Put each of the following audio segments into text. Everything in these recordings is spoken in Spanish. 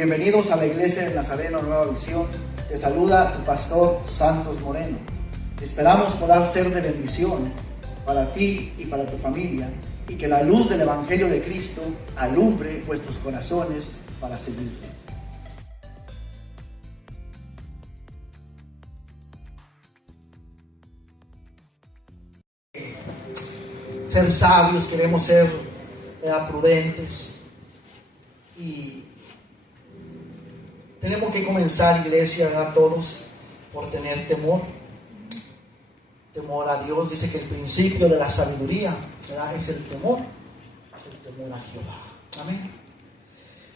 Bienvenidos a la Iglesia de Nazareno Nueva Visión. Te saluda tu pastor Santos Moreno. Esperamos poder ser de bendición para ti y para tu familia, y que la luz del Evangelio de Cristo alumbre vuestros corazones para seguirle. Ser sabios, queremos ser prudentes, y tenemos que comenzar, iglesia, ¿verdad? Todos por tener temor a Dios. Dice que el principio de la sabiduría, ¿verdad?, es el temor a Jehová. Amén.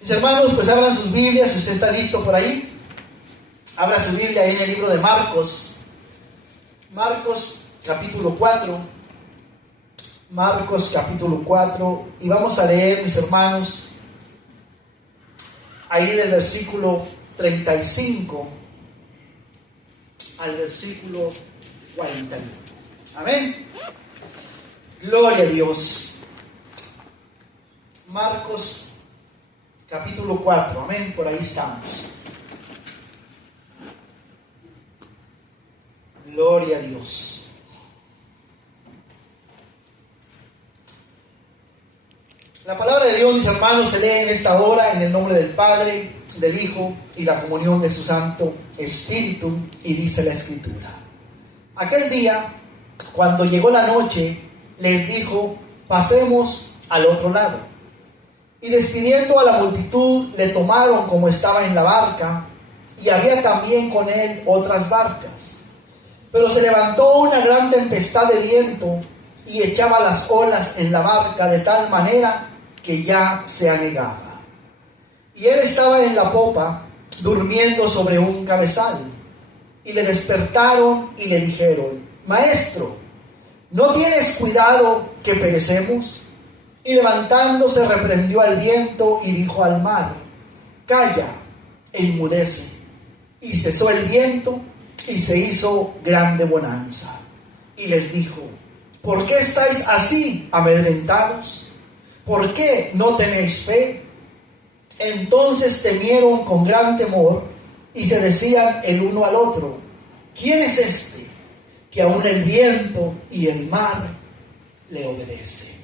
Mis hermanos, pues abran sus Biblias. Si usted está listo por ahí, abra su Biblia ahí en el libro de Marcos capítulo 4. Marcos capítulo 4, y vamos a leer, mis hermanos, ahí del versículo 35 al versículo 41. Amén. Gloria a Dios. Marcos capítulo 4. Amén. Por ahí estamos. Gloria a Dios. La palabra de Dios, mis hermanos, se lee en esta hora en el nombre del Padre, del Hijo y la comunión de su Santo Espíritu, y dice la Escritura: aquel día, cuando llegó la noche, les dijo: pasemos al otro lado. Y despidiendo a la multitud, le tomaron como estaba en la barca, y había también con él otras barcas. Pero se levantó una gran tempestad de viento, y echaba las olas en la barca de tal manera que ya se anegaba. Y él estaba en la popa, durmiendo sobre un cabezal. Y le despertaron y le dijeron: Maestro, ¿no tienes cuidado que perecemos? Y levantándose reprendió al viento y dijo al mar: Calla, enmudece. Y cesó el viento y se hizo grande bonanza. Y les dijo: ¿por qué estáis así amedrentados? ¿Por qué no tenéis fe? Entonces temieron con gran temor y se decían el uno al otro: ¿quién es este que aun el viento y el mar le obedece?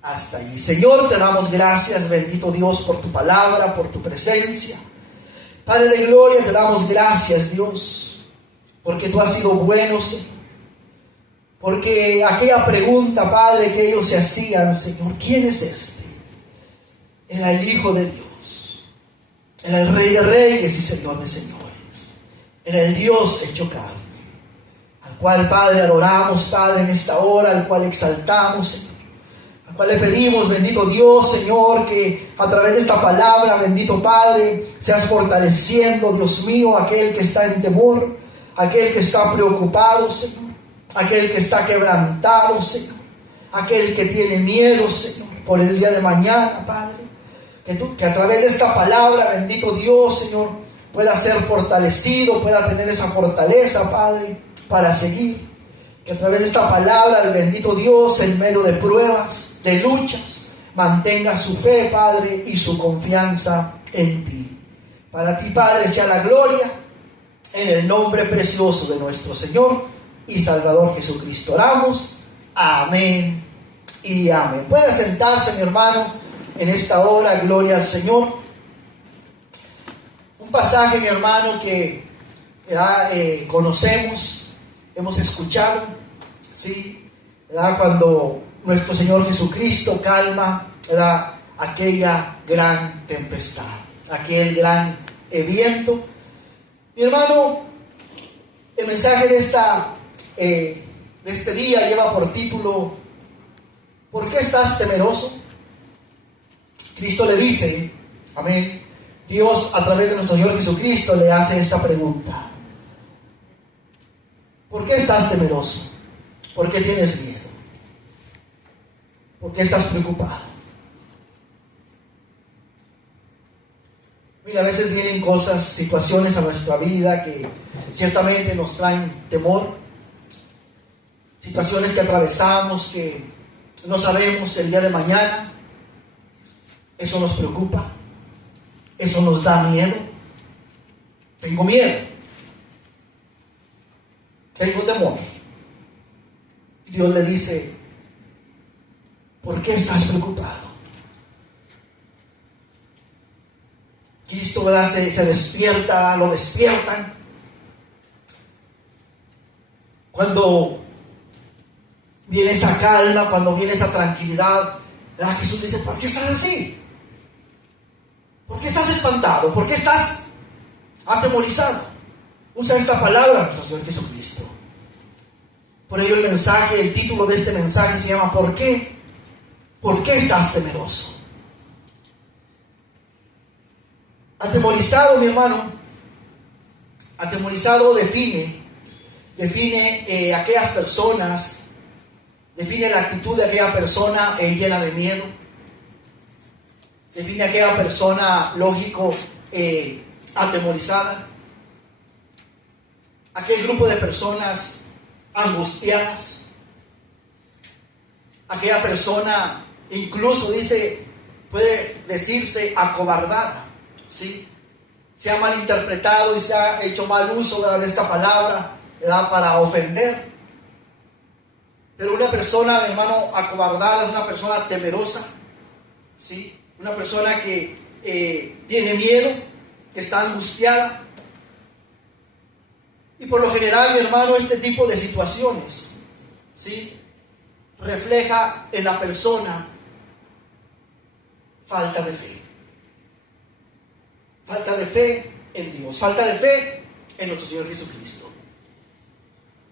Hasta allí. Señor, te damos gracias, bendito Dios, por tu palabra, por tu presencia. Padre de gloria, te damos gracias, Dios, porque tú has sido bueno, Señor. Porque aquella pregunta, Padre, que ellos se hacían: Señor, ¿quién es este? Era el Hijo de Dios. Era el Rey de Reyes y Señor de Señores. Era el Dios hecho carne, al cual, Padre, adoramos, Padre, en esta hora, al cual exaltamos, Señor. Al cual le pedimos, bendito Dios, Señor, que a través de esta palabra, bendito Padre, seas fortaleciendo, Dios mío, aquel que está en temor, aquel que está preocupado, Señor. Aquel que está quebrantado, Señor. Aquel que tiene miedo, Señor, por el día de mañana, Padre. Que a través de esta palabra, bendito Dios, Señor, pueda ser fortalecido, pueda tener esa fortaleza, Padre, para seguir. Que a través de esta palabra, el bendito Dios, en medio de pruebas, de luchas, mantenga su fe, Padre, y su confianza en ti. Para ti, Padre, sea la gloria, en el nombre precioso de nuestro Señor y Salvador Jesucristo oramos. Amén y amén. Puede sentarse, mi hermano, en esta hora. Gloria al Señor. Un pasaje, mi hermano, que conocemos, hemos escuchado, ¿sí? ¿Verdad? Cuando nuestro Señor Jesucristo calma, ¿verdad?, aquella gran tempestad, aquel gran viento. Mi hermano, el mensaje de este día lleva por título: ¿por qué estás temeroso? Cristo le dice, amén, Dios a través de nuestro Señor Jesucristo le hace esta pregunta: ¿por qué estás temeroso? ¿Por qué tienes miedo? ¿Por qué estás preocupado? Mira, a veces vienen cosas, situaciones a nuestra vida que ciertamente nos traen temor. Situaciones que atravesamos, que no sabemos el día de mañana. Eso nos preocupa. Eso nos da miedo. Tengo miedo. Tengo temor. Dios le dice, ¿por qué estás preocupado? Cristo, ¿verdad? Se despierta, lo despiertan. Cuando viene esa calma, cuando viene esa tranquilidad, ¿verdad? Jesús dice, ¿por qué estás así? ¿Por qué estás espantado? ¿Por qué estás atemorizado? Usa esta palabra nuestro Señor Jesucristo. Por ello el título de este mensaje se llama ¿por qué? ¿Por qué estás temeroso? Atemorizado, mi hermano. Atemorizado define aquellas personas, define la actitud de aquella persona llena de miedo. Define aquella persona, lógico, atemorizada. Aquel grupo de personas angustiadas. Aquella persona, incluso puede decirse acobardada, ¿sí? Se ha malinterpretado y se ha hecho mal uso, ¿verdad?, de esta palabra, ¿verdad?, para ofender. Pero una persona, mi hermano, acobardada es una persona temerosa, ¿sí? Una persona que tiene miedo, que está angustiada. Y por lo general, mi hermano, este tipo de situaciones, ¿sí?, refleja en la persona falta de fe. Falta de fe en Dios, falta de fe en nuestro Señor Jesucristo.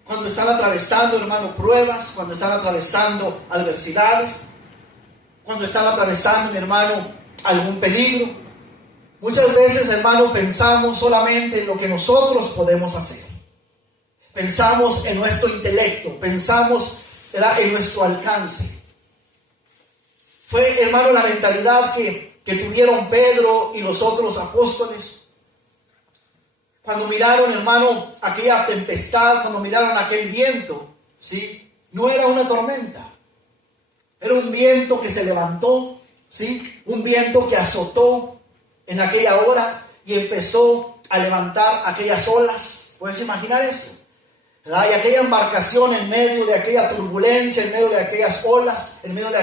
Cuando están atravesando, hermano, pruebas, cuando están atravesando adversidades, cuando están atravesando, mi hermano, algún peligro, muchas veces, hermano, pensamos solamente en lo que nosotros podemos hacer. Pensamos en nuestro intelecto, pensamos, ¿verdad?, en nuestro alcance. Fue, hermano, la mentalidad que tuvieron Pedro y los otros apóstoles. Cuando miraron, hermano, aquella tempestad, cuando miraron aquel viento, ¿sí?, no era una tormenta. Era un viento que se levantó, ¿sí?, un viento que azotó en aquella hora y empezó a levantar aquellas olas. ¿Puedes imaginar eso? ¿Verdad? Y aquella embarcación en medio de aquella turbulencia, en medio de aquellas olas, en medio de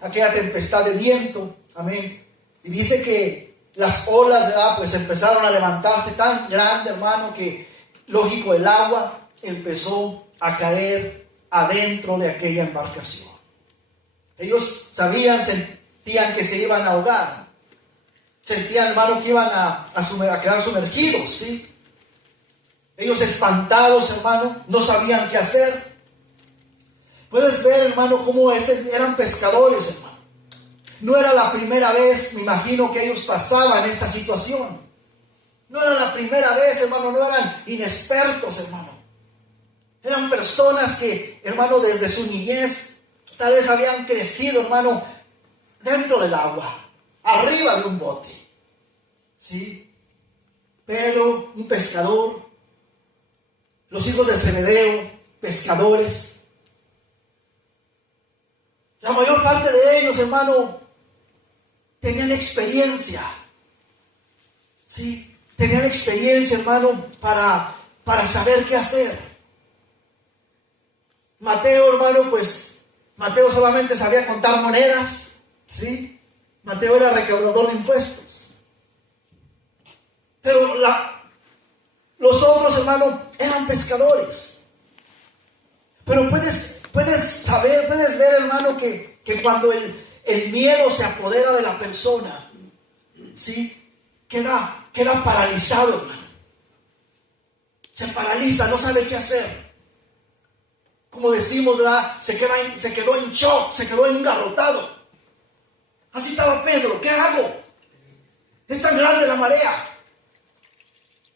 aquella tempestad de viento. Amén. Y dice que las olas, ¿verdad?, pues empezaron a levantarse tan grande, hermano, que lógico el agua empezó a caer adentro de aquella embarcación. Ellos sentían que se iban a ahogar. Sentían, hermano, que iban a quedar sumergidos, ¿sí? Ellos espantados, hermano, no sabían qué hacer. Puedes ver, hermano, cómo eran pescadores, hermano. No era la primera vez, me imagino, que ellos pasaban esta situación. No era la primera vez, hermano, no eran inexpertos, hermano. Eran personas que, hermano, desde su niñez, tal vez habían crecido, hermano, dentro del agua, arriba de un bote. ¿Sí? Pedro, un pescador. Los hijos de Zebedeo, pescadores. La mayor parte de ellos, hermano, tenían experiencia. ¿Sí? Tenían experiencia, hermano, para saber qué hacer. Mateo, hermano, pues Mateo solamente sabía contar monedas. ¿Sí? Mateo era recaudador de impuestos. Pero los otros, hermano, eran pescadores. Pero puedes ver, hermano, que cuando el miedo se apodera de la persona, ¿sí?, queda paralizado, hermano. Se paraliza, no sabe qué hacer. Como decimos, ¿verdad?, se quedó en shock, se quedó engarrotado. Así estaba Pedro. ¿Qué hago? Es tan grande la marea.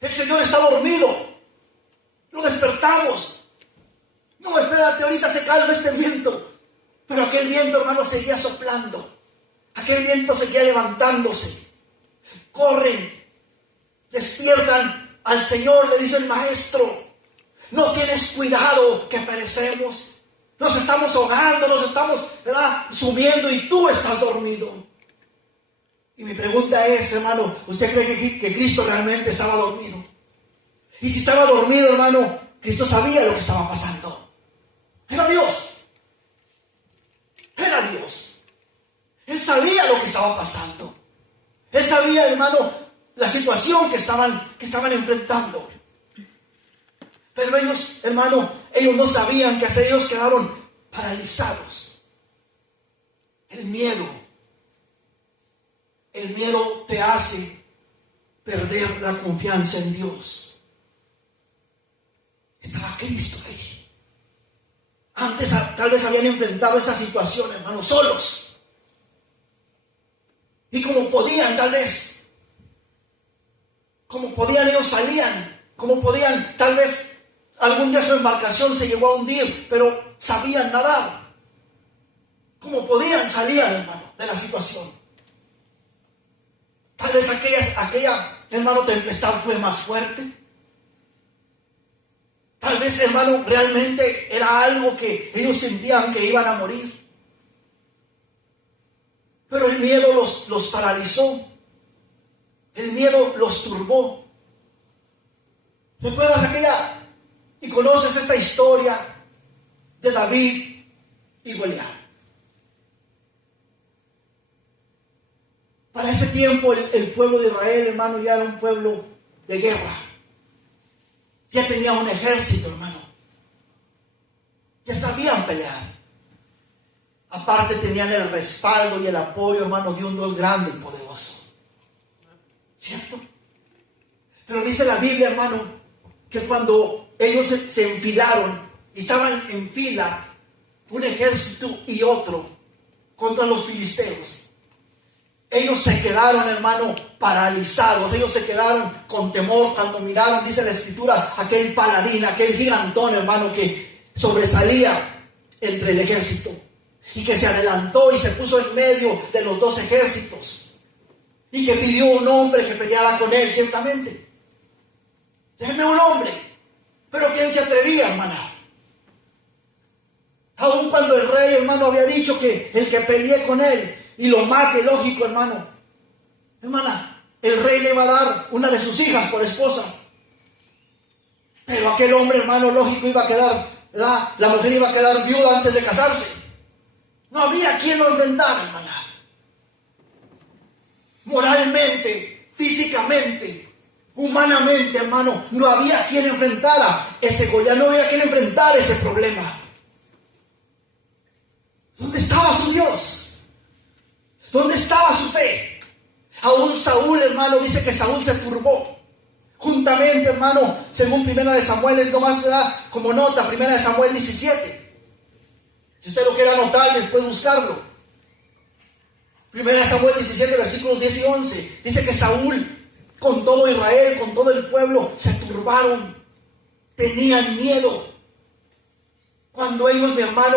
El Señor está dormido. Lo despertamos. No, espérate, ahorita se calma este viento. Pero aquel viento, hermano, seguía soplando. Aquel viento seguía levantándose. Corren, despiertan al Señor, le dice el maestro. No tienes cuidado que perecemos. Nos estamos ahogando, nos estamos, ¿verdad?, sumiendo y tú estás dormido. Y mi pregunta es, hermano, ¿usted cree que Cristo realmente estaba dormido? Y si estaba dormido, hermano, Cristo sabía lo que estaba pasando. Era Dios. Era Dios. Él sabía lo que estaba pasando. Él sabía, hermano, la situación que estaban enfrentando. Pero ellos, hermano, ellos no sabían qué hacer. Ellos quedaron paralizados. El miedo te hace perder la confianza en Dios. Estaba Cristo ahí. Antes tal vez habían enfrentado esta situación, hermano, solos. Y como podían, tal vez, como podían, ellos salían. Como podían, tal vez, algún día su embarcación se llegó a hundir, pero sabían nadar. Como podían, salían, hermano, de la situación. Tal vez aquella, hermano, tempestad fue más fuerte. Tal vez, hermano, realmente era algo que ellos sentían que iban a morir. Pero el miedo los paralizó. El miedo los turbó. ¿Recuerdas aquella y conoces esta historia de David y Goliat? Para ese tiempo el pueblo de Israel, hermano, ya era un pueblo de guerra. Ya tenía un ejército, hermano. Ya sabían pelear. Aparte tenían el respaldo y el apoyo, hermano, de un Dios grande y poderoso. ¿Cierto? Pero dice la Biblia, hermano, que cuando ellos se enfilaron, estaban en fila, un ejército y otro, contra los filisteos. Ellos se quedaron, hermano, paralizados. Ellos se quedaron con temor cuando miraron, dice la Escritura, aquel paladín, aquel gigantón, hermano, que sobresalía entre el ejército. Y que se adelantó y se puso en medio de los dos ejércitos. Y que pidió un hombre que peleara con él, ciertamente. Déjeme un hombre. Pero ¿quién se atrevía, hermana? Aun cuando el rey, hermano, había dicho que el que pelee con él y lo mate, lógico, hermano. Hermana, el rey le iba a dar una de sus hijas por esposa. Pero aquel hombre, hermano, lógico, iba a quedar, ¿verdad? La mujer iba a quedar viuda antes de casarse. No había quien lo enfrentara, hermana. Moralmente, físicamente, humanamente, hermano, no había quien enfrentara ese Goliat, no había quien enfrentar ese problema. ¿Dónde estaba su Dios? ¿Dónde estaba su fe? Aún Saúl, hermano, dice que Saúl se turbó. Juntamente, hermano, según Primera de Samuel, es nomás da como nota, Primera de Samuel 17. Si usted lo quiere anotar y después buscarlo. Primera de Samuel 17, versículos 10 y 11. Dice que Saúl, con todo Israel, con todo el pueblo, se turbaron. Tenían miedo. Cuando ellos, mi hermano,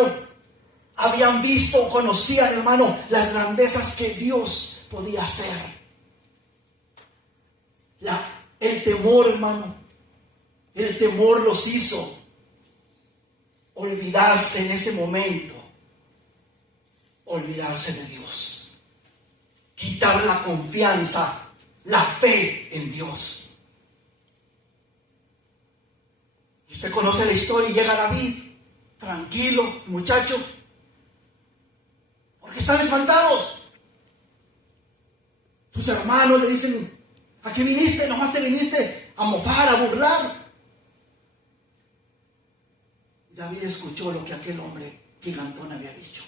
habían visto, conocían, hermano, las grandezas que Dios podía hacer. El temor, hermano, el temor los hizo olvidarse en ese momento, olvidarse de Dios, quitar la confianza, la fe en Dios. Usted conoce la historia y llega David, tranquilo, muchacho, porque están espantados. Sus hermanos le dicen: ¿a qué viniste? Nomás te viniste a mofar, a burlar. David escuchó lo que aquel hombre gigantón había dicho.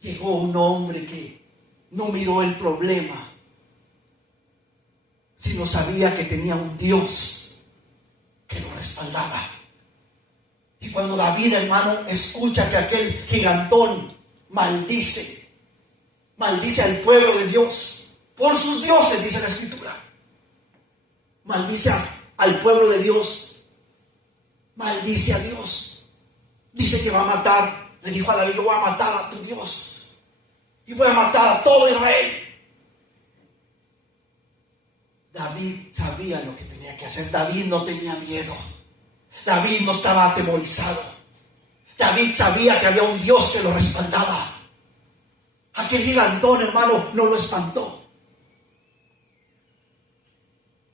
Llegó un hombre que no miró el problema, sino sabía que tenía un Dios que lo respaldaba. Y cuando David, hermano, escucha que aquel gigantón maldice al pueblo de Dios por sus dioses, dice la Escritura, maldice al pueblo de Dios, maldice a Dios, dice que va a matar. Le dijo a David: yo voy a matar a tu Dios y voy a matar a todo Israel. David sabía lo que tenía que hacer. David no tenía miedo. David no estaba atemorizado. David sabía que había un Dios que lo respaldaba. Aquel gigantón, hermano, no lo espantó.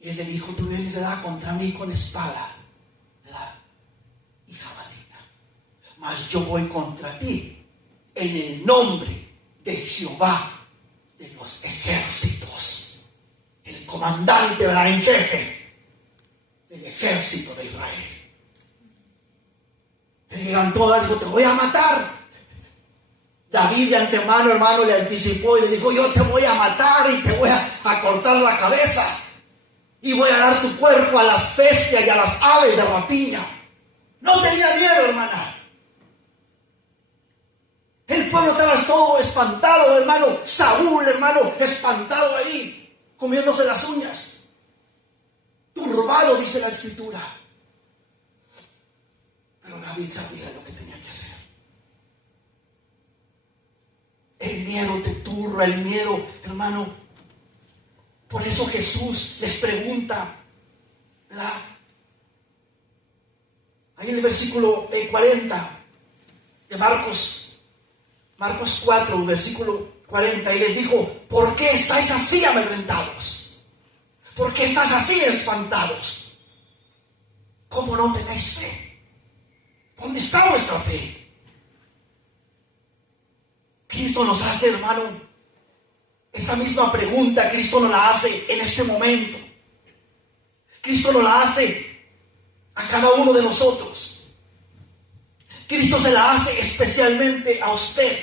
Y él le dijo: tú vienes, ¿verdad?, contra mí con espada, ¿verdad?, y jabalina. Mas yo voy contra ti en el nombre de Jehová de los ejércitos, el comandante, ¿verdad?, en jefe del ejército de Israel. El gigantón dijo: te voy a matar. David de antemano, hermano, le anticipó y le dijo: yo te voy a matar y te voy a cortar la cabeza. Y voy a dar tu cuerpo a las bestias y a las aves de rapiña. No tenía miedo, hermana. El pueblo estaba todo espantado, hermano. Saúl, hermano, espantado ahí, comiéndose las uñas. Turbado, dice la Escritura. Pero David sabía lo que tenía que hacer. El miedo te turba, el miedo, hermano. Por eso Jesús les pregunta, ¿verdad?, ahí en el versículo 40 de Marcos 4, versículo 40, y les dijo: ¿por qué estáis así amedrentados? ¿Por qué estás así espantados? ¿Cómo no tenéis fe? ¿Dónde está vuestra fe? Cristo nos hace, hermano, esa misma pregunta. Cristo nos la hace en este momento. Cristo nos la hace a cada uno de nosotros. Cristo se la hace especialmente a usted.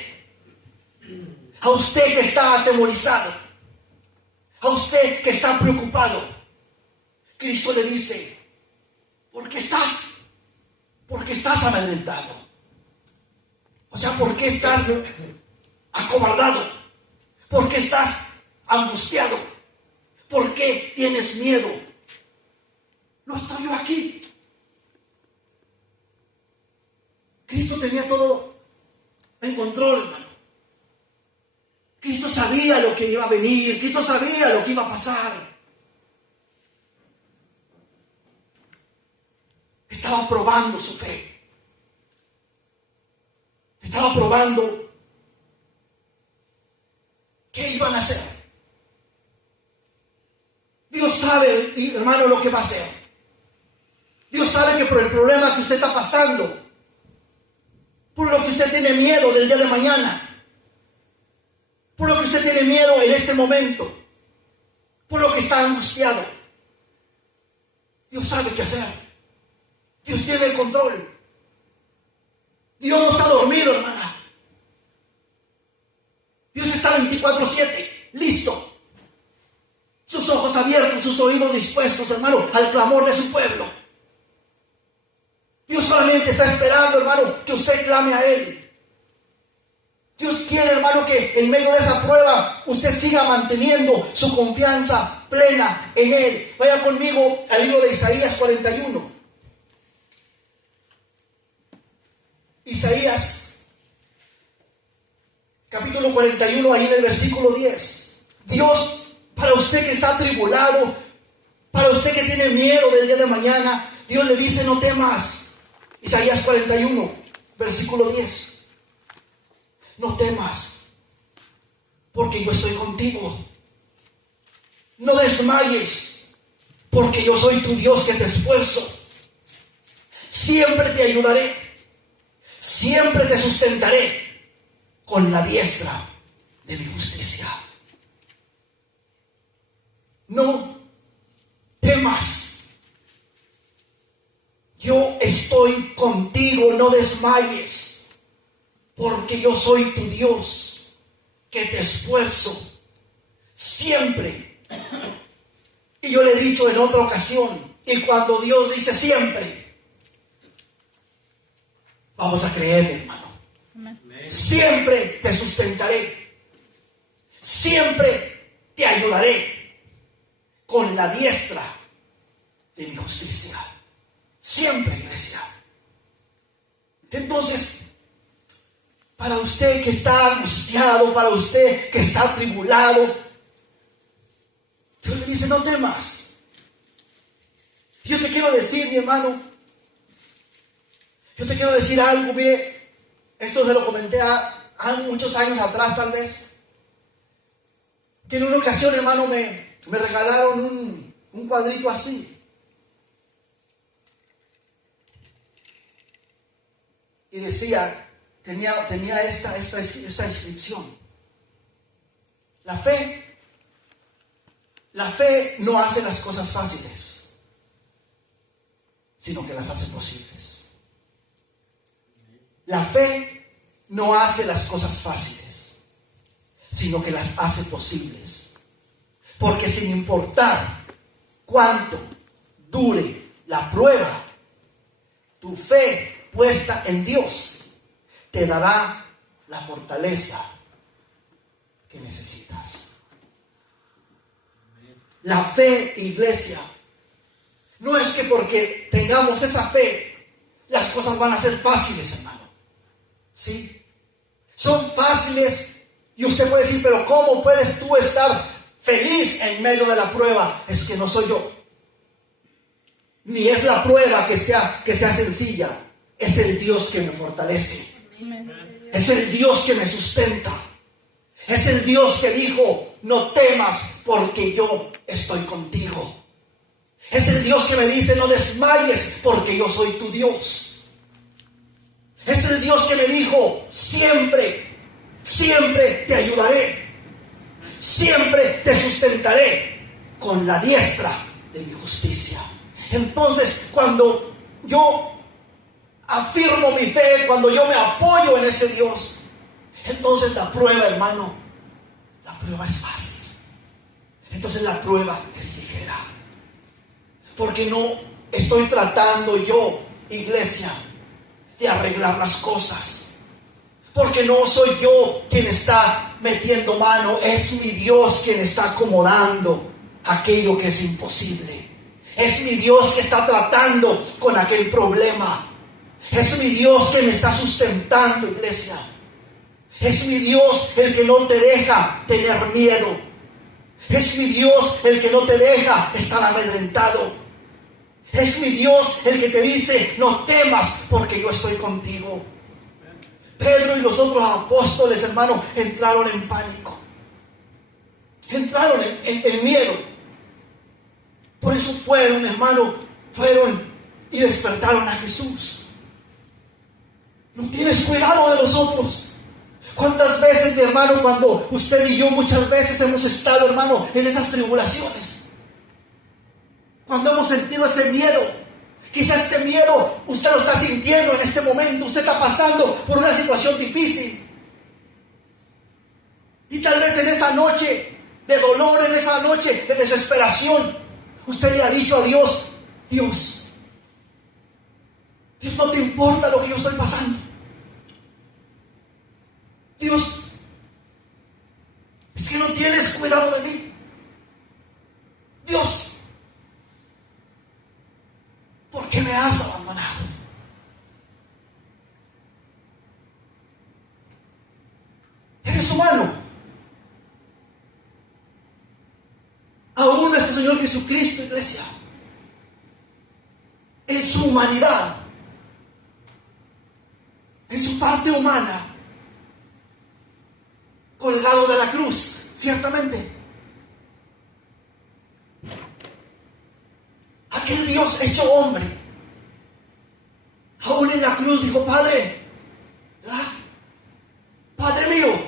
A usted que está atemorizado. A usted que está preocupado. Cristo le dice: ¿por qué estás amedrentado? O sea, ¿por qué estás acobardado? ¿Por qué estás angustiado? ¿Por qué tienes miedo? No estoy yo aquí. Cristo tenía todo en control, hermano. Cristo sabía lo que iba a venir. Cristo sabía lo que iba a pasar. Estaba probando su fe. Estaba probando qué iban a hacer. Dios sabe, hermano, lo que va a hacer. Dios sabe que por el problema que usted está pasando, por lo que usted tiene miedo del día de mañana, por lo que usted tiene miedo en este momento, por lo que está angustiado, Dios sabe qué hacer. Dios tiene el control. Dios no está dormido, hermana. Dios está 24/7, listo. Sus ojos abiertos, sus oídos dispuestos, hermano, al clamor de su pueblo. Dios solamente está esperando, hermano, que usted clame a Él. Dios quiere, hermano, que en medio de esa prueba usted siga manteniendo su confianza plena en Él. Vaya conmigo al libro de Isaías 41. Isaías capítulo 41, ahí en el versículo 10. Dios, para usted que está atribulado, para usted que tiene miedo del día de mañana, Dios le dice: no temas. Isaías 41, versículo 10. No temas, porque yo estoy contigo. No desmayes, porque yo soy tu Dios que te esfuerzo. Siempre te ayudaré, siempre te sustentaré con la diestra de mi justicia. No temas. Yo estoy contigo, no desmayes, porque yo soy tu Dios que te esfuerzo siempre. Y yo le he dicho en otra ocasión, y cuando Dios dice siempre, vamos a creerle, hermano. Siempre te sustentaré, siempre te ayudaré con la diestra de mi justicia. Siempre, iglesia. Entonces, para usted que está angustiado, para usted que está atribulado, Dios le dice: no temas. Yo te quiero decir, mi hermano, yo te quiero decir algo. Mire, esto se lo comenté a muchos años atrás, tal vez. que en una ocasión, hermano, me regalaron un cuadrito así. Y decía, tenía esta inscripción. La fe no hace las cosas fáciles, sino que las hace posibles. La fe no hace las cosas fáciles, sino que las hace posibles. Porque sin importar cuánto dure la prueba, tu fe puesta en Dios te dará la fortaleza que necesitas. La fe, iglesia, no es que porque tengamos esa fe las cosas van a ser fáciles, hermano. Sí, son fáciles y usted puede decir, pero ¿cómo puedes tú estar feliz en medio de la prueba? Es que no soy yo, ni es la prueba que sea sencilla. Es el Dios que me fortalece. Es el Dios que me sustenta. Es el Dios que dijo, no temas porque yo estoy contigo. Es el Dios que me dice, no desmayes porque yo soy tu Dios. Es el Dios que me dijo, siempre te ayudaré. Siempre te sustentaré con la diestra de mi justicia. Entonces, cuando yo afirmo mi fe, cuando yo me apoyo en ese Dios, entonces la prueba, hermano, la prueba es fácil. Entonces la prueba es ligera. Porque no estoy tratando yo, iglesia, de arreglar las cosas. Porque no soy yo quien está metiendo mano, es mi Dios quien está acomodando aquello que es imposible. Es mi Dios que está tratando con aquel problema. Es mi Dios que me está sustentando, iglesia. Es mi Dios el que no te deja tener miedo. Es mi Dios el que no te deja estar amedrentado. Es mi Dios el que te dice, no temas porque yo estoy contigo. Pedro y los otros apóstoles, hermanos, entraron en pánico. Entraron en miedo. Por eso fueron y despertaron a Jesús. No tienes cuidado de nosotros. ¿Cuántas veces, mi hermano, cuando usted y yo muchas veces hemos estado, hermano, en esas tribulaciones? Cuando hemos sentido ese miedo. Quizás este miedo usted lo está sintiendo en este momento. Usted está pasando por una situación difícil. Y tal vez en esa noche de dolor, en esa noche de desesperación, usted le ha dicho a Dios, Dios, no te importa lo que yo estoy pasando. Dios, es que no tienes cuidado de mí. Dios, ¿por qué me has abandonado? Eres humano. Aún nuestro Señor Jesucristo, iglesia, en su humanidad, en su parte humana, colgado de la cruz, ciertamente. Aquel Dios hecho hombre, aún en la cruz dijo, Padre, Padre mío,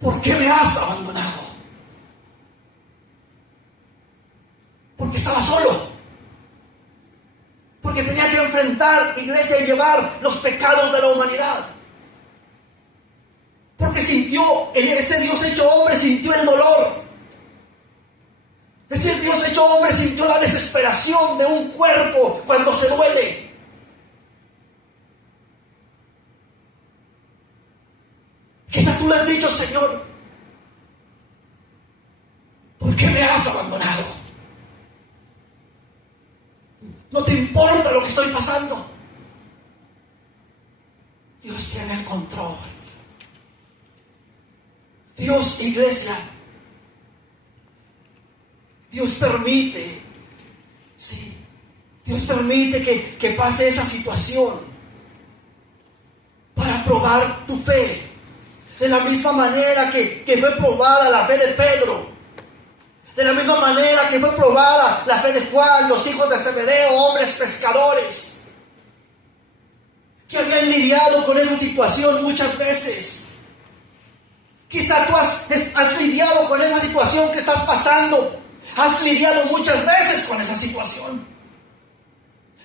¿por qué me has abandonado? Porque estaba solo. Porque tenía que enfrentar, iglesia, y llevar los pecados de la humanidad. Porque sintió, ese Dios hecho hombre sintió el dolor. Ese Dios hecho hombre sintió la desesperación de un cuerpo cuando se duele. Quizás tú le has dicho, Señor, ¿por qué me has abandonado? No te importa lo que estoy pasando. Dios tiene el control. Dios, iglesia, Dios permite, sí, Dios permite que pase esa situación para probar tu fe, De la misma manera que fue probada la fe de Pedro. De la misma manera que fue probada la fe de Juan, los hijos de Zebedeo, hombres pescadores, que habían lidiado con esa situación muchas veces. Quizá tú has lidiado con esa situación que estás pasando. Has lidiado muchas veces con esa situación.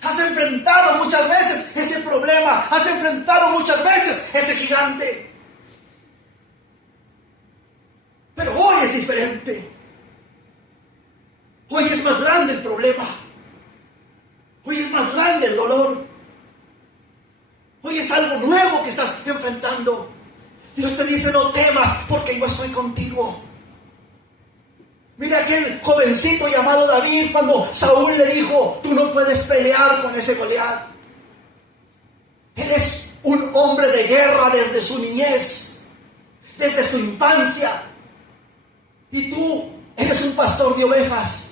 Has enfrentado muchas veces ese problema. Has enfrentado muchas veces ese gigante. Pero hoy es diferente. Hoy es más grande el problema. Hoy es más grande el dolor. Hoy es algo nuevo que estás enfrentando. Dios te dice: no temas, porque yo estoy contigo. Mira aquel jovencito llamado David, cuando Saúl le dijo: tú no puedes pelear con ese Goliat. Él es un hombre de guerra desde su niñez, desde su infancia. Y tú eres un pastor de ovejas.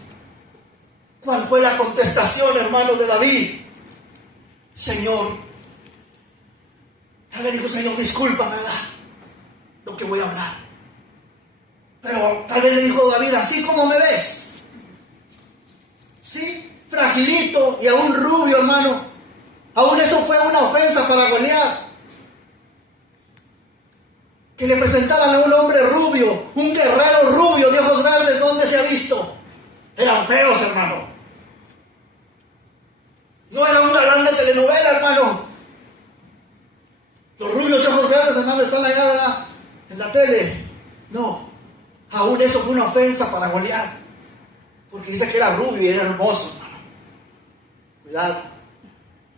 ¿Cuál fue la contestación, hermano, de David? Señor, él le dijo: Señor, discúlpame, ¿verdad?, lo que voy a hablar. Pero tal vez le dijo David: así como me ves, sí, fragilito y aún rubio, hermano, aún eso fue una ofensa para Goliat. Que le presentaran a un hombre rubio, un guerrero rubio de ojos verdes, ¿dónde se ha visto? Eran feos, hermano. No era un galán de telenovela, hermano. Los rubios de ojos verdes, hermano, están allá, ¿verdad?, en la tele. No, aún eso fue una ofensa para Goliat, porque dice que era rubio y era hermoso, hermano. Cuidado,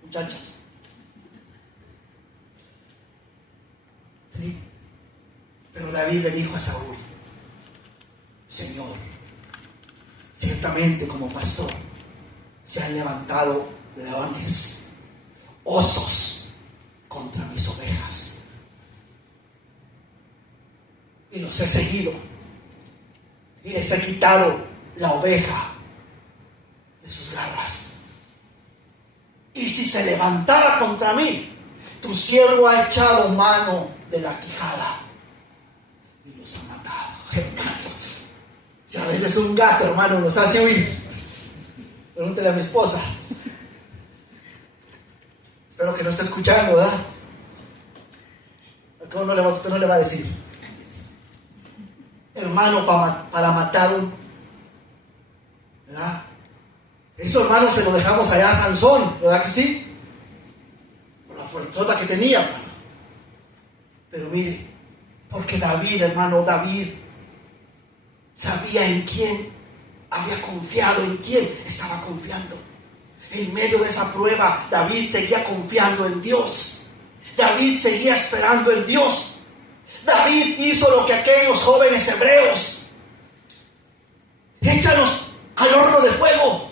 muchachas. Sí. Pero David le dijo a Saúl: Señor, ciertamente como pastor se han levantado leones, osos contra mis ovejas, y los he seguido y les he quitado la oveja de sus garras. Y si se levantara contra mí, tu siervo ha echado mano de la quijada y los ha matado. Hermano, si a veces un gato, hermano, los hace huir, pregúntele a mi esposa. Espero que no esté escuchando, ¿verdad? Usted no le va a decir. Hermano, para matar ¿verdad? Eso, hermano, se lo dejamos allá a Sansón, ¿verdad que sí? Por la fuerzota que tenía, hermano. Pero mire, porque David, hermano, David sabía en quién había confiado, en quién estaba confiando. En medio de esa prueba, David seguía confiando en Dios. David seguía esperando en Dios. David hizo lo que aquellos jóvenes hebreos: échanos al horno de fuego.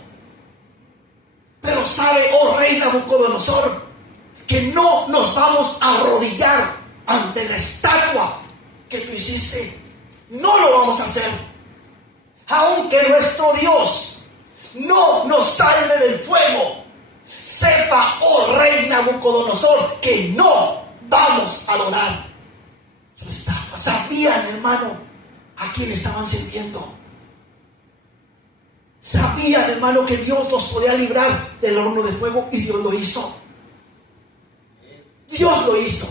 Pero sabe, oh rey Nabucodonosor, que no nos vamos a arrodillar ante la estatua que tú hiciste. No lo vamos a hacer. Aunque nuestro Dios no nos salve del fuego, sepa, oh rey Nabucodonosor, que no vamos a adorar su estatua. Sabían, hermano, a quién estaban sirviendo. Sabían, hermano, que Dios los podía librar del horno de fuego, y Dios lo hizo. Dios lo hizo.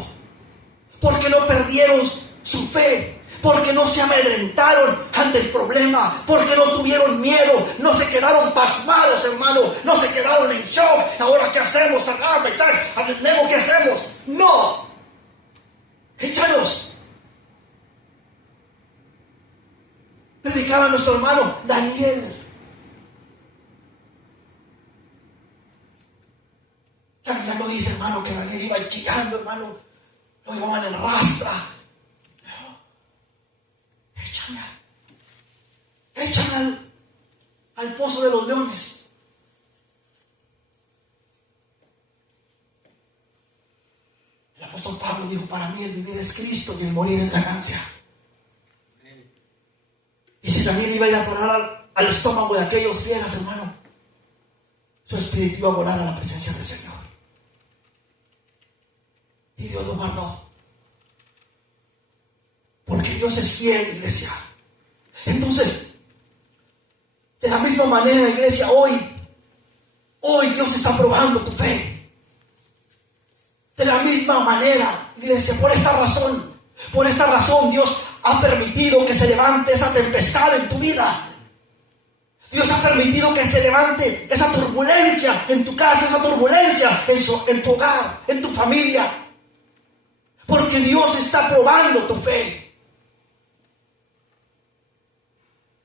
Porque no perdieron su fe, porque no se amedrentaron ante el problema, porque no tuvieron miedo, no se quedaron pasmados, hermano, no se quedaron en shock. Ahora, ¿qué hacemos? Abednego, ¿qué hacemos? No. Échanos. Predicaba nuestro hermano Daniel. Ya lo dice, hermano, que Daniel iba chillando, hermano. Lo llevaban en rastra. Échame al pozo de los leones. El apóstol Pablo dijo: para mí el vivir es Cristo y el morir es ganancia. Y si Daniel iba a ir a parar al estómago de aquellos fieras, hermano, su espíritu iba a volar a la presencia del Señor. Y Dios lo guardó. Dios es fiel, iglesia. Entonces, de la misma manera, iglesia, hoy Dios está probando tu fe. De la misma manera, iglesia, por esta razón Dios ha permitido que se levante esa tempestad en tu vida. Dios ha permitido que se levante esa turbulencia en tu casa, esa turbulencia en tu hogar, en tu familia. Porque Dios está probando tu fe.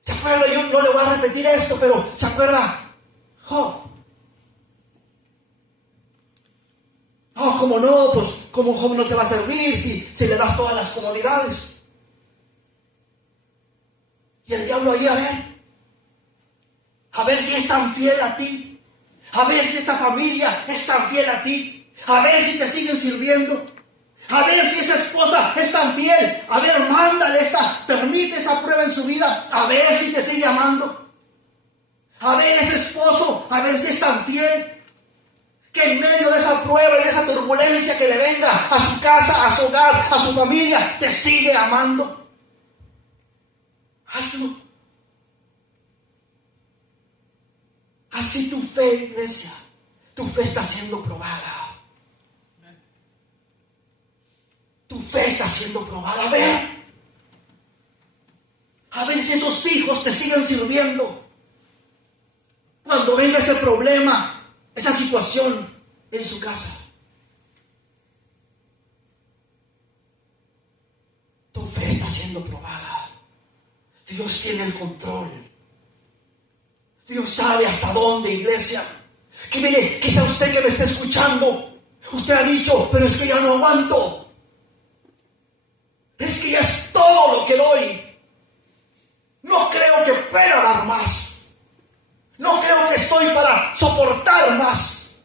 ¿Se acuerda? Yo no le voy a repetir esto, pero ¿se acuerda? Job. No, como no, pues como Job no te va a servir si le das todas las comodidades. Y el diablo ahí, a ver si es tan fiel a ti, a ver si esta familia es tan fiel a ti, a ver si te siguen sirviendo, a ver si esa esposa es tan fiel, a ver, mándale permite esa prueba en su vida, a ver si te sigue amando, a ver ese esposo, a ver si es tan fiel, que en medio de esa prueba y de esa turbulencia que le venga a su casa, a su hogar, a su familia, te sigue amando. Hazlo. Así tu fe, iglesia, tu fe está siendo probada. Tu fe está siendo probada. A ver si esos hijos te siguen sirviendo. Cuando venga ese problema, esa situación en su casa. Tu fe está siendo probada. Dios tiene el control. Dios sabe hasta dónde, iglesia. Que mire, quizá usted que me está escuchando, usted ha dicho, pero es que ya no aguanto. Es que ya es todo lo que doy. No creo que pueda dar más. No creo que estoy para soportar más.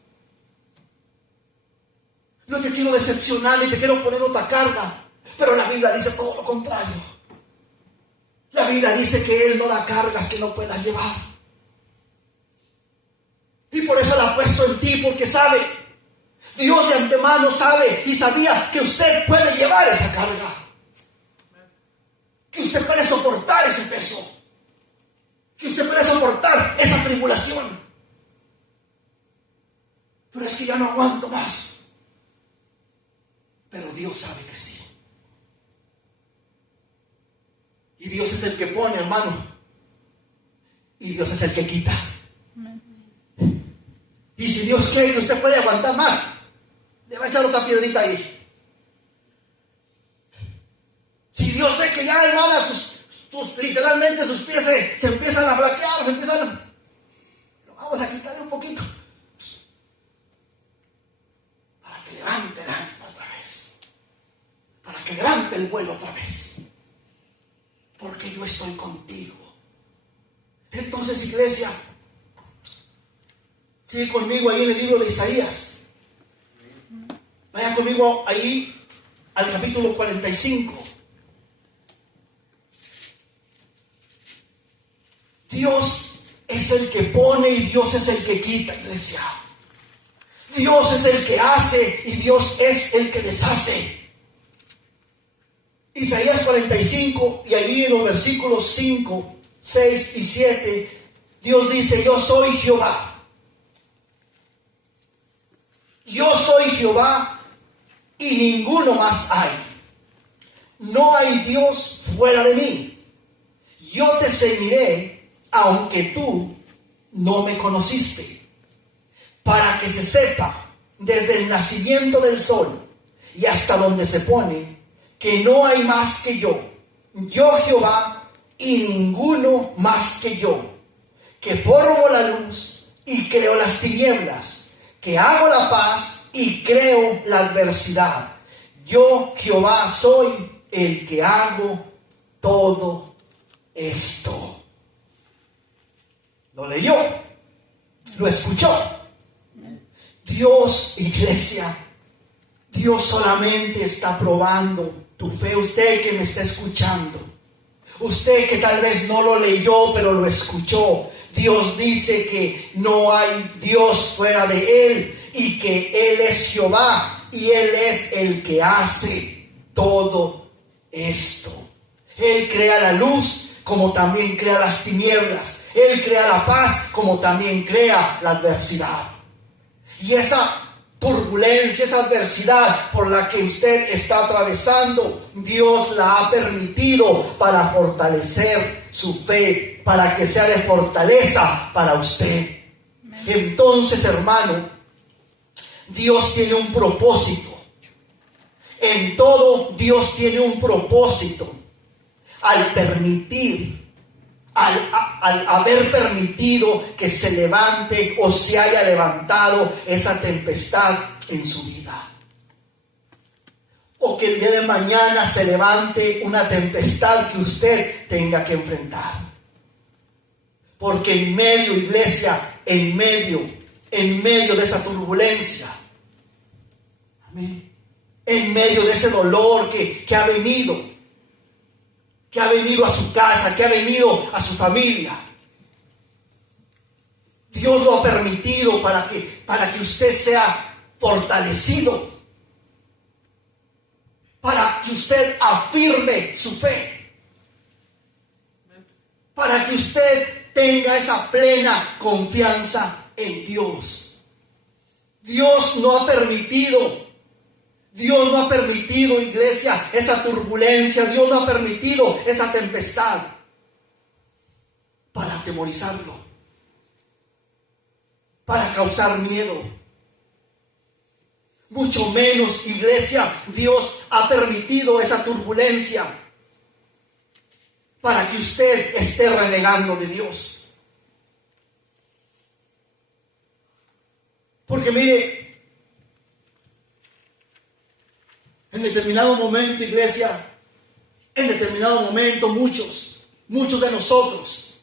No te quiero decepcionar ni te quiero poner otra carga, pero la Biblia dice todo lo contrario. La Biblia dice que Él no da cargas que no puedas llevar. Y por eso la ha puesto en ti, porque sabe, Dios de antemano sabe y sabía que usted puede llevar esa carga, que usted puede soportar ese peso, que usted puede soportar esa tribulación. Pero es que ya no aguanto más. Pero Dios sabe que sí. Y Dios es el que pone, hermano, y Dios es el que quita. Y si Dios quiere que usted puede aguantar más, le va a echar otra piedrita ahí. Si Dios ve que ya, hermana, literalmente sus pies se empiezan a flaquear, lo vamos a quitarle un poquito para que levante el ánimo otra vez, para que levante el vuelo otra vez, porque yo estoy contigo. Entonces, iglesia, sigue conmigo ahí en el libro de Isaías. Vaya conmigo ahí al capítulo 45. Dios es el que pone y Dios es el que quita, iglesia. Dios es el que hace y Dios es el que deshace. Isaías 45, y allí en los versículos 5, 6 y 7, Dios dice: yo soy Jehová. Yo soy Jehová y ninguno más hay. No hay Dios fuera de mí. Yo te seguiré aunque tú no me conociste, para que se sepa desde el nacimiento del sol y hasta donde se pone que no hay más que yo Jehová, y ninguno más que yo, que formo la luz y creo las tinieblas, que hago la paz y creo la adversidad. Yo, Jehová, soy el que hago todo esto. Lo leyó, lo escuchó. Dios, iglesia, Dios solamente está probando tu fe. Usted que me está escuchando, usted que tal vez no lo leyó, pero lo escuchó. Dios dice que no hay Dios fuera de Él y que Él es Jehová y Él es el que hace todo esto. Él crea la luz como también crea las tinieblas. Él crea la paz como también crea la adversidad. Y esa turbulencia, esa adversidad por la que usted está atravesando, Dios la ha permitido para fortalecer su fe, para que sea de fortaleza para usted. Entonces, hermano, Dios tiene un propósito. En todo Dios tiene un propósito. Al haber permitido que se levante o se haya levantado esa tempestad en su vida. O que el día de mañana se levante una tempestad que usted tenga que enfrentar. Porque en medio, iglesia, en medio de esa turbulencia, amén, en medio de ese dolor que ha venido a su casa, que ha venido a su familia, Dios lo ha permitido para que usted sea fortalecido, para que usted afirme su fe, para que usted tenga esa plena confianza en Dios. Dios no ha permitido, iglesia, esa turbulencia. Dios no ha permitido esa tempestad para atemorizarlo, para causar miedo. Mucho menos, iglesia, Dios ha permitido esa turbulencia para que usted esté renegando de Dios. Porque mire, en determinado momento, iglesia, en determinado momento muchos de nosotros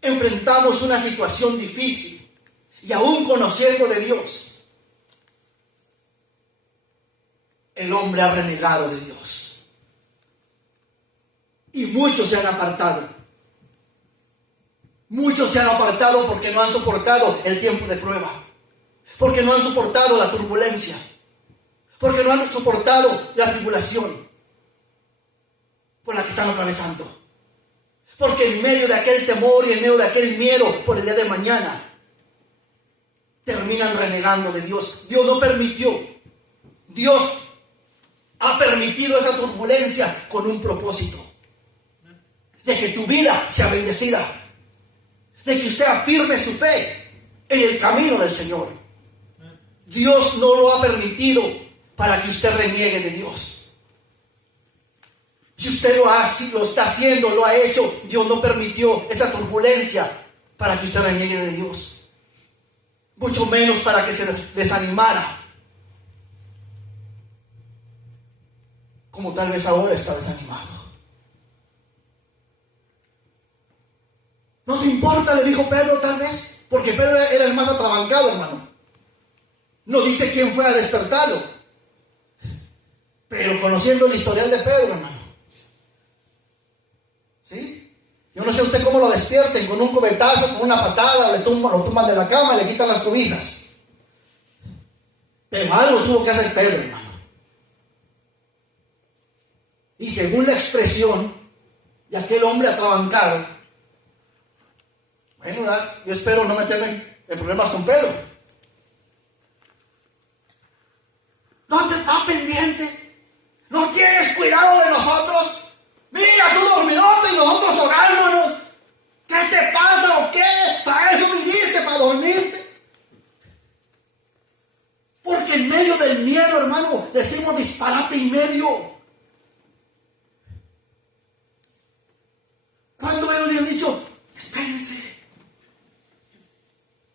enfrentamos una situación difícil y aún conociendo de Dios, el hombre ha renegado de Dios. Y muchos se han apartado. Muchos se han apartado porque no han soportado el tiempo de prueba. Porque no han soportado la turbulencia. Porque no han soportado la tribulación por la que están atravesando. Porque en medio de aquel temor y en medio de aquel miedo por el día de mañana, terminan renegando de Dios. Dios no permitió. Dios ha permitido esa turbulencia con un propósito. De que tu vida sea bendecida. De que usted afirme su fe en el camino del Señor. Dios no lo ha permitido para que usted reniegue de Dios. Si usted lo está haciendo, lo ha hecho, Dios no permitió esa turbulencia para que usted reniegue de Dios. Mucho menos para que se desanimara. Como tal vez ahora está desanimado. ¿No te importa?, le dijo Pedro, tal vez. Porque Pedro era el más atrabancado, hermano. No dice quién fue a despertarlo. Pero conociendo el historial de Pedro, hermano. ¿Sí? Yo no sé usted cómo lo despierten, con un cubetazo, con una patada, lo tumban de la cama, le quitan las cobijas. Pero algo tuvo que hacer Pedro, hermano. Y según la expresión de aquel hombre atrabancado, bueno, yo espero no meterme en problemas con Pedro. ¿No te estás pendiente? ¿No tienes cuidado de nosotros? Mira, tú dormidote y nosotros ahogándonos. ¿Qué te pasa o qué? ¿Para eso viniste? ¿Para dormirte? Porque en medio del miedo, hermano, decimos disparate y medio. ¿Cuándo me habían dicho? Espérense.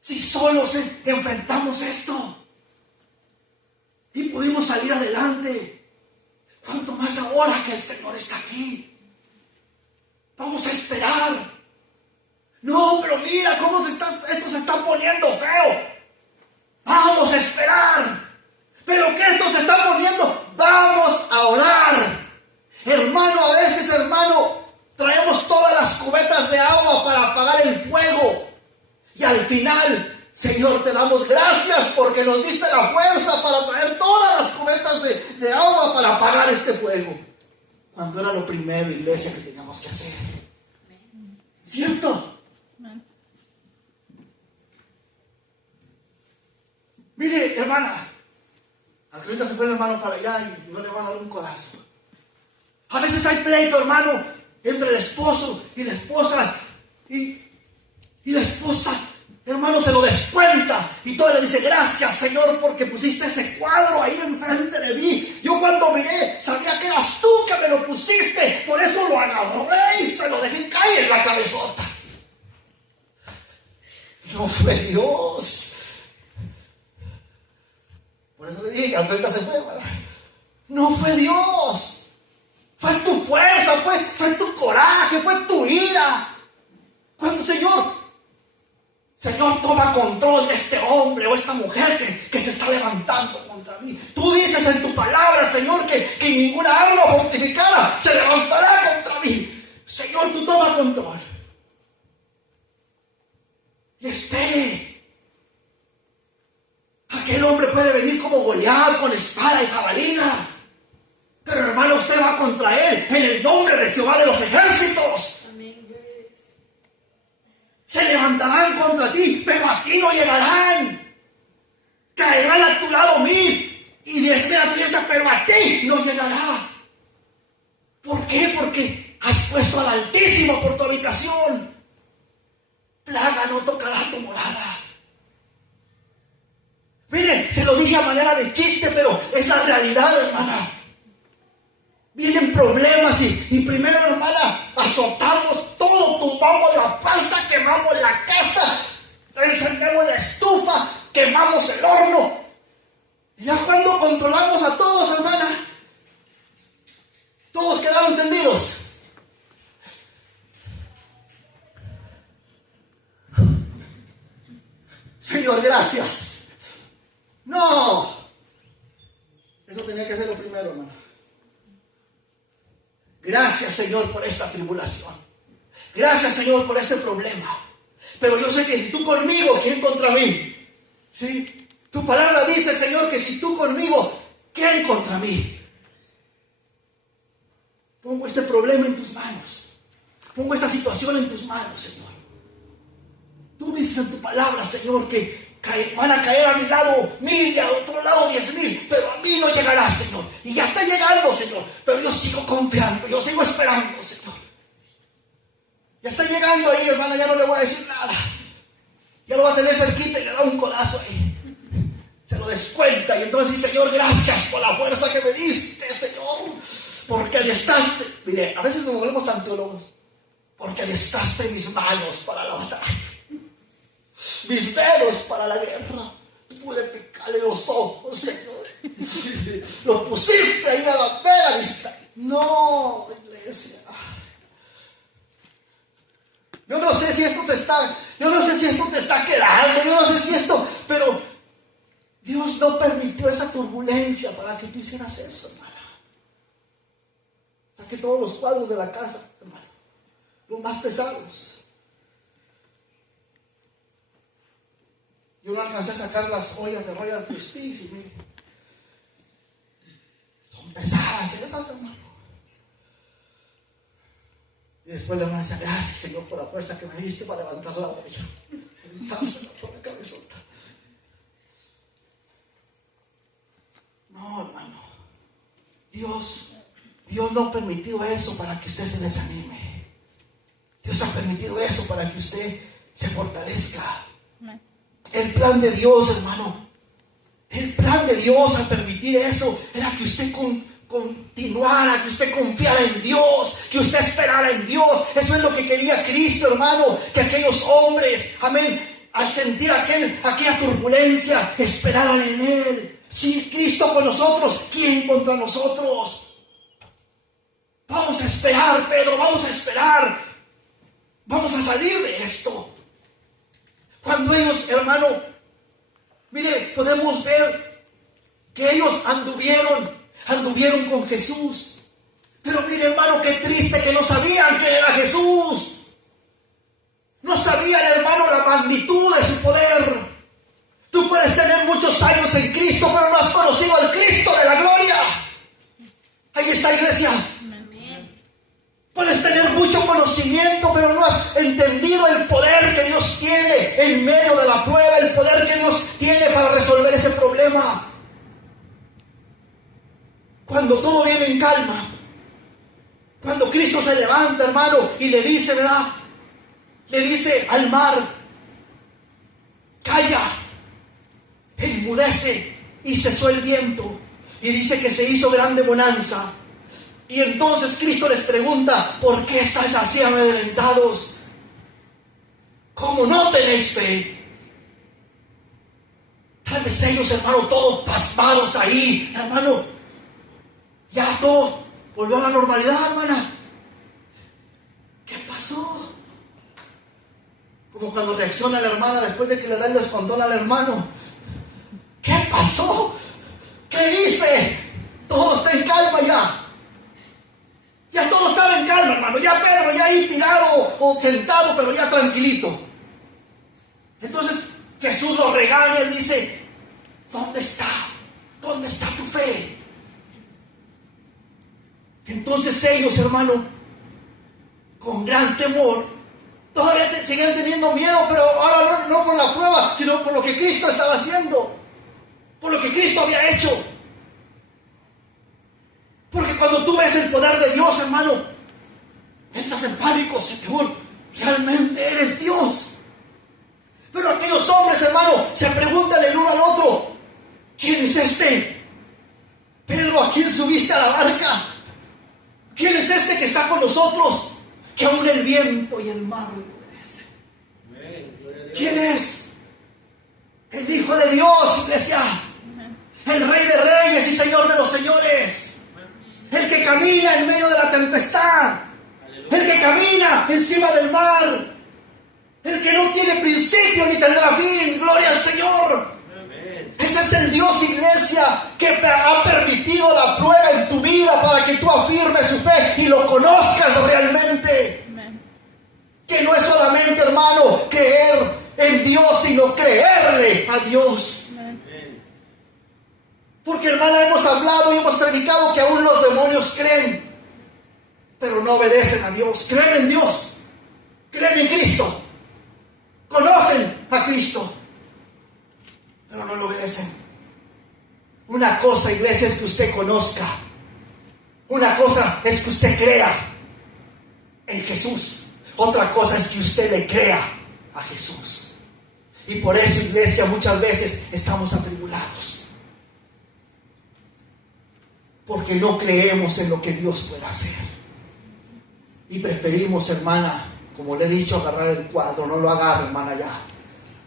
Si solos enfrentamos esto y pudimos salir adelante, ¿cuánto más ahora que el Señor está aquí? Vamos a esperar. No, pero mira cómo esto se está poniendo feo. Vamos a esperar. Pero que esto se está poniendo, vamos a orar. Hermano, a veces, hermano, traemos todas las cubetas de agua para apagar el fuego. Y al final Señor, te damos gracias porque nos diste la fuerza para traer todas las cubetas de agua para apagar este fuego. Cuando era lo primero, iglesia, que teníamos que hacer. ¿Cierto? Mire, hermana, ahorita se fue el hermano para allá y no le va a dar un codazo. A veces hay pleito, hermano, entre el esposo y la esposa. Y la esposa, hermano, se lo descuenta. Y todo le dice, gracias, Señor, porque pusiste ese cuadro ahí enfrente de mí. Yo cuando miré, sabía que eras tú que me lo pusiste. Por eso lo agarré y se lo dejé caer en la cabezota. No fue Dios. Por eso le dije que Alberta se fue, ¿verdad? No fue Dios. Fue tu fuerza, fue tu coraje, fue tu ira. Cuando Señor, toma control de este hombre o esta mujer que se está levantando contra mí. Tú dices en tu palabra, Señor, que ninguna arma fortificada se levantará contra mí. Señor, tú toma control. Y espere. Aquel hombre puede venir como Goliat con espada y jabalina. Pero hermano, usted va contra él en el nombre de Jehová de los ejércitos. Se levantarán contra ti, pero a ti no llegarán. Caerán a tu lado 1000 y 10,000 a tu diestra, pero a ti no llegará. ¿Por qué? Porque has puesto al Altísimo por tu habitación. Plaga no tocará tu morada. Mire, se lo dije a manera de chiste, pero es la realidad, hermana. Vienen problemas y primero, hermana, azotamos todo, tumbamos la puerta, quemamos la casa, encendemos la estufa, quemamos el horno. Y ya cuando controlamos a todos, hermana, todos quedaron tendidos. Señor, gracias. No. Eso tenía que ser lo primero, hermano. Gracias, Señor, por esta tribulación. Gracias, Señor, por este problema. Pero yo sé que si tú conmigo, ¿quién contra mí? ¿Sí? Tu palabra dice, Señor, que si tú conmigo, ¿quién contra mí? Pongo este problema en tus manos. Pongo esta situación en tus manos, Señor. Tú dices en tu palabra, Señor, que van a caer a mi lado 1000 y a otro lado 10,000, pero a mí no llegará, Señor. Y ya está llegando, Señor, pero yo sigo confiando, yo sigo esperando, Señor. Ya está llegando ahí, hermana, ya no le voy a decir nada. Ya lo va a tener cerquita y le da un codazo ahí. Se lo descuenta y entonces dice, Señor, gracias por la fuerza que me diste, Señor. Porque adiestraste, mire, a veces nos volvemos tan teólogos. Porque adiestraste mis manos para la batalla, mis dedos para la guerra. Pude picarle los ojos, Señor. Lo pusiste ahí a la mera distancia. No, iglesia. Yo no sé si esto te está quedando, yo no sé si esto, pero Dios no permitió esa turbulencia para que tú hicieras eso, hermana. Saqué todos los cuadros de la casa, hermano, los más pesados. Yo no alcancé a sacar las ollas de Royal Prestige y mire, son pesadas esas, hermano. Y después la hermana decía, gracias, Señor, por la fuerza que me diste para levantar la olla, aventársela por la cabezota. No, hermano, Dios no ha permitido eso para que usted se desanime. Dios ha permitido eso para que usted se fortalezca. El plan de Dios, hermano, el plan de Dios al permitir eso era que usted continuara, que usted confiara en Dios, que usted esperara en Dios. Eso es lo que quería Cristo, hermano, que aquellos hombres, amén, al sentir aquella turbulencia, esperaran en Él. Si Cristo con nosotros, ¿quién contra nosotros? Vamos a esperar, Pedro, vamos a esperar. Vamos a salir de esto. Cuando ellos, hermano, mire, podemos ver que ellos anduvieron con Jesús. Pero mire, hermano, qué triste que no sabían quién era Jesús. No sabían, hermano, la magnitud de su poder. conocimiento, pero no has entendido el poder que Dios tiene en medio de la prueba, el poder que Dios tiene para resolver ese problema. Cuando todo viene en calma, cuando Cristo se levanta, hermano, y le dice, ¿verdad? Le dice al mar, calla, enmudece, y cesó el viento. Y dice que se hizo grande bonanza. Y entonces Cristo les pregunta, ¿por qué estáis así amedrentados? ¿Cómo no tenéis fe? Tal vez ellos, hermano, todos pasmados ahí, hermano, ya todo volvió a la normalidad, hermana. ¿Qué pasó? Como cuando reacciona la hermana después de que le da el descontón al hermano. ¿Qué pasó? ¿Qué hice? Todo está en calma ya. Ya todo estaba en calma, hermano. Ya Pedro, ya ahí tirado o sentado, pero ya tranquilito. Entonces Jesús lo regaña y dice, ¿dónde está? ¿Dónde está tu fe? Entonces ellos, hermano, con gran temor, todavía seguían teniendo miedo, pero ahora no por la prueba, sino por lo que Cristo estaba haciendo, por lo que Cristo había hecho. Porque cuando tú ves el poder de Dios, hermano, entras en pánico, Señor, realmente eres Dios. Pero aquellos hombres, hermano, se preguntan el uno al otro, ¿quién es este? Pedro, ¿a quién subiste a la barca? ¿Quién es este que está con nosotros? Que aún el viento y el mar le obedecen. ¿Quién es? El Hijo de Dios, iglesia. El Rey de Reyes y Señor de los Señores. El que camina en medio de la tempestad. El que camina encima del mar. El que no tiene principio ni tendrá fin. Gloria al Señor. Ese es el Dios, iglesia, que ha permitido la prueba en tu vida para que tú afirmes su fe y lo conozcas realmente. Amén. Que no es solamente, hermano, creer en Dios, sino creerle a Dios. Amén. Porque, hermana, hemos hablado y hemos predicado que aún los demonios creen, pero no obedecen a Dios. Creen en Dios, creen en Cristo, conocen a Cristo, pero no lo obedecen. Una cosa, iglesia, es que usted conozca. Una cosa es que usted crea en Jesús. Otra cosa es que usted le crea a Jesús. Y por eso, iglesia, muchas veces estamos atribulados. Porque no creemos en lo que Dios puede hacer. Y preferimos, hermana, como le he dicho, agarrar el cuadro. No lo agarre, hermana, ya.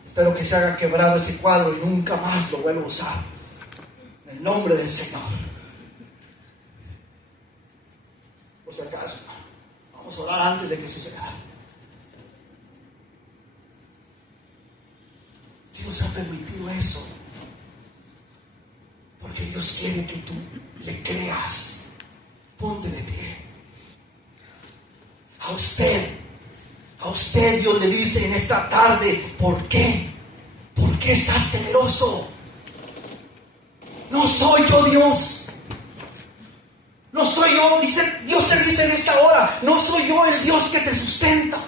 Espero que se haya quebrado ese cuadro y nunca más lo vuelva a usar. En el nombre del Señor. Por si acaso, vamos a orar antes de que suceda. Dios ha permitido eso. Porque Dios quiere que tú le creas. Ponte de pie. A usted Dios le dice en esta tarde, ¿por qué? ¿Por qué estás temeroso? No soy yo Dios. No soy yo, Dios te dice en esta hora, no soy yo el Dios que te sustenta.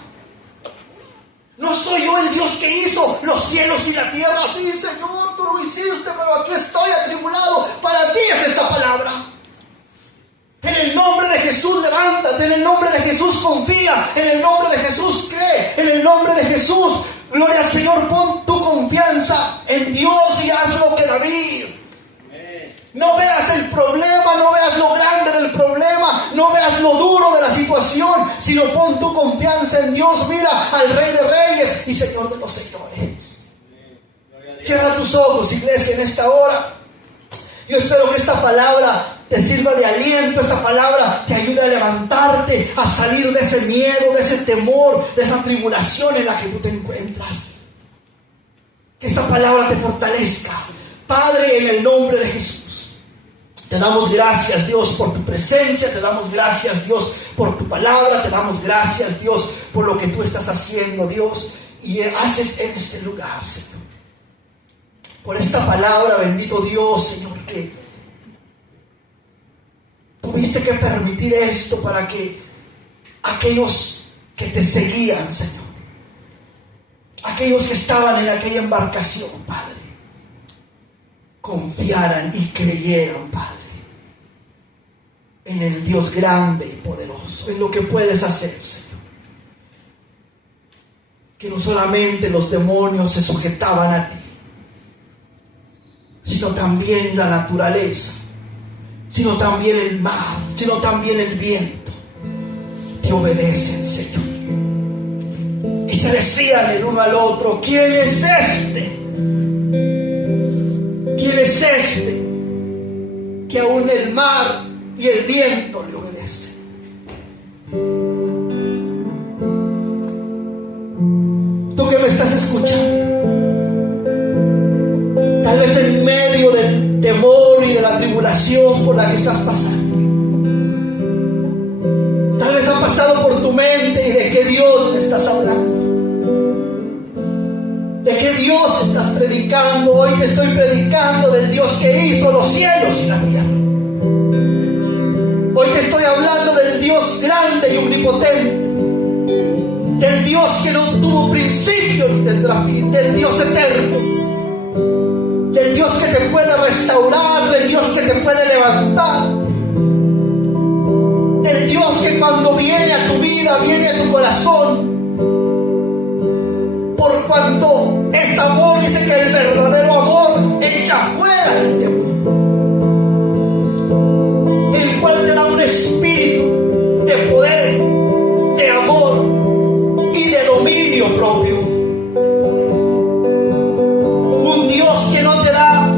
No soy yo el Dios que hizo los cielos y la tierra. Sí, Señor, tú lo hiciste, pero aquí estoy atribulado. Para ti es esta palabra. En el nombre de Jesús levántate, en el nombre de Jesús confía, en el nombre de Jesús cree, en el nombre de Jesús, gloria al Señor, pon tu confianza en Dios y haz lo que David. No veas el problema, no veas lo grande del problema, no veas lo duro de la situación, sino pon tu confianza en Dios. Mira al Rey de Reyes y Señor de los Señores. Cierra tus ojos, iglesia, en esta hora. Yo espero que esta palabra te sirva de aliento, esta palabra te ayude a levantarte, a salir de ese miedo, de ese temor, de esa tribulación en la que tú te encuentras. Que esta palabra te fortalezca. Padre, en el nombre de Jesús, te damos gracias, Dios, por tu presencia, te damos gracias, Dios, por tu palabra, te damos gracias, Dios, por lo que tú estás haciendo, Dios, y haces en este lugar, Señor. Por esta palabra, bendito Dios, Señor, que tuviste que permitir esto para que aquellos que te seguían, Señor. Aquellos que estaban en aquella embarcación, Padre, confiaran y creyeran, Padre, en el Dios grande y poderoso, en lo que puedes hacer, Señor. Que no solamente los demonios se sujetaban a ti, sino también la naturaleza, sino también el mar, sino también el viento, te obedecen, Señor. Y se decían el uno al otro: ¿quién es este? ¿Quién es este que aún el mar y el viento le obedecen? Tú que me estás escuchando, tal vez en medio del temor y de la tribulación por la que estás pasando, tal vez ha pasado por tu mente: ¿y de qué Dios me estás hablando? ¿De qué Dios estás predicando? Hoy te estoy predicando del Dios que hizo los cielos y la tierra. Hoy te estoy hablando del Dios grande y omnipotente, del Dios que no tuvo principio ni tendrá fin, del Dios eterno, del Dios que te puede restaurar, del Dios que te puede levantar, del Dios que cuando viene a tu vida, viene a tu corazón, por cuanto es amor. Dice que el verdadero amor echa fuera el temor, el cual te da un espíritu de poder, de amor y de dominio propio. Un Dios que no te da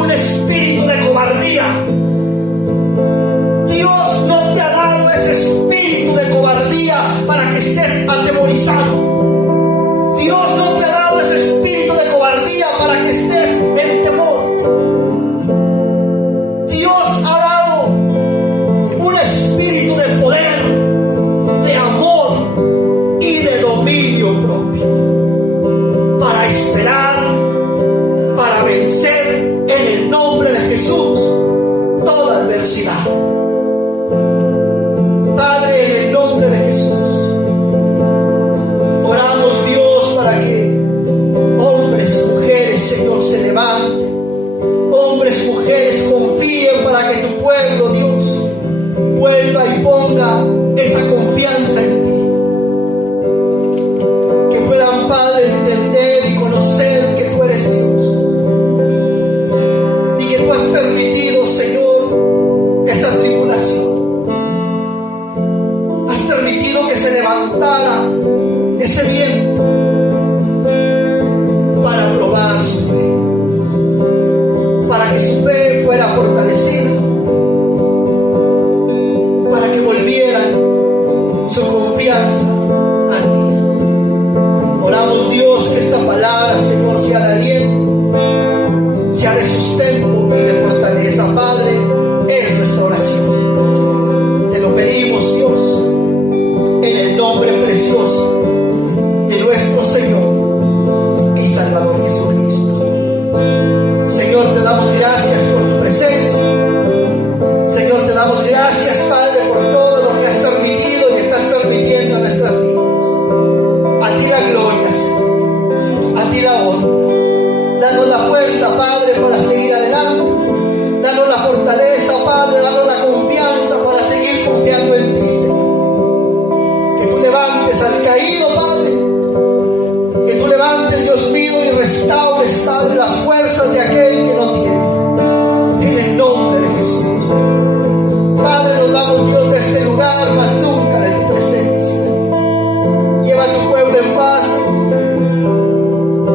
un espíritu de cobardía. Dios no te ha dado ese espíritu de cobardía para que estés atemorizado. Dios no te ha dado ese espíritu de cobardía para que estés en temor. Dios ha dado un espíritu de poder, de amor y de dominio propio, para esperar, para vencer en el nombre de Jesús toda adversidad. Padre, en el nombre de Jesús, oramos, Dios, para que hombres, mujeres, Señor, se levanten. Hombres, mujeres, confíen para que tu pueblo, Dios, vuelva y ponga esa confianza en ti. Que puedan, Padre, entender y conocer que tú eres Dios. Y que tú has permitido, Señor, esa tribulación. Has permitido que se levantara ese viento para probar su fe, para que su fe fuera fortalecida, para que volvieran su confianza a ti. Oramos, Dios, que esta palabra, Señor, sea de aliento, sea de sustento y de fortaleza. Padre, es nuestra oración. Te lo pedimos, Dios, en el nombre precioso de nuestro Señor y Salvador Jesucristo. Señor, te damos gracias por tu presencia. Señor, te damos gracias, Padre, por todo lo que has permitido y estás permitiendo en nuestras vidas. A ti la gloria, Señor. A ti la honra. Danos la fuerza, Padre, para seguir adelante. Danos la fortaleza, Padre. Danos la confianza para seguir confiando en ti, Señor. Que tú levantes al caído, Padre. Que tú levantes, Dios mío, y restaures, Padre, las fuerzas de aquel que no tiene. En el nombre de Jesús. Padre, nos vamos, Dios, de este lugar, más nunca de tu presencia. Lleva a tu pueblo en paz.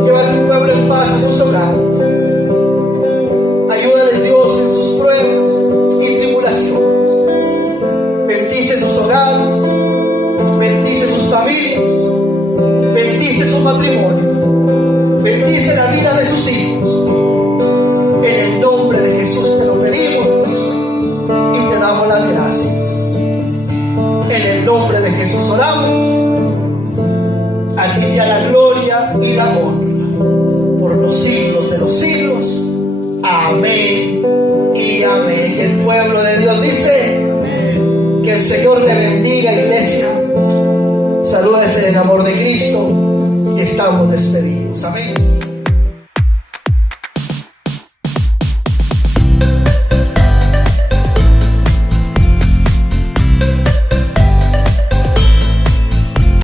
Lleva a tu pueblo en paz a sus hogares. Ayúdales, Dios, en sus pruebas y tribulaciones. Bendice sus hogares. Bendice sus familias. Bendice su matrimonio. Bendice la vida de sus hijos. En el nombre de Jesús te lo pedimos, Dios, y te damos las gracias. En el nombre de Jesús oramos. A ti sea la gloria y la honra por los siglos de los siglos. Amén y amén. Y el pueblo de Dios dice: amén. Que el Señor le bendiga, iglesia. salúdese en el amor de Cristo y estamos despedidos. Amén.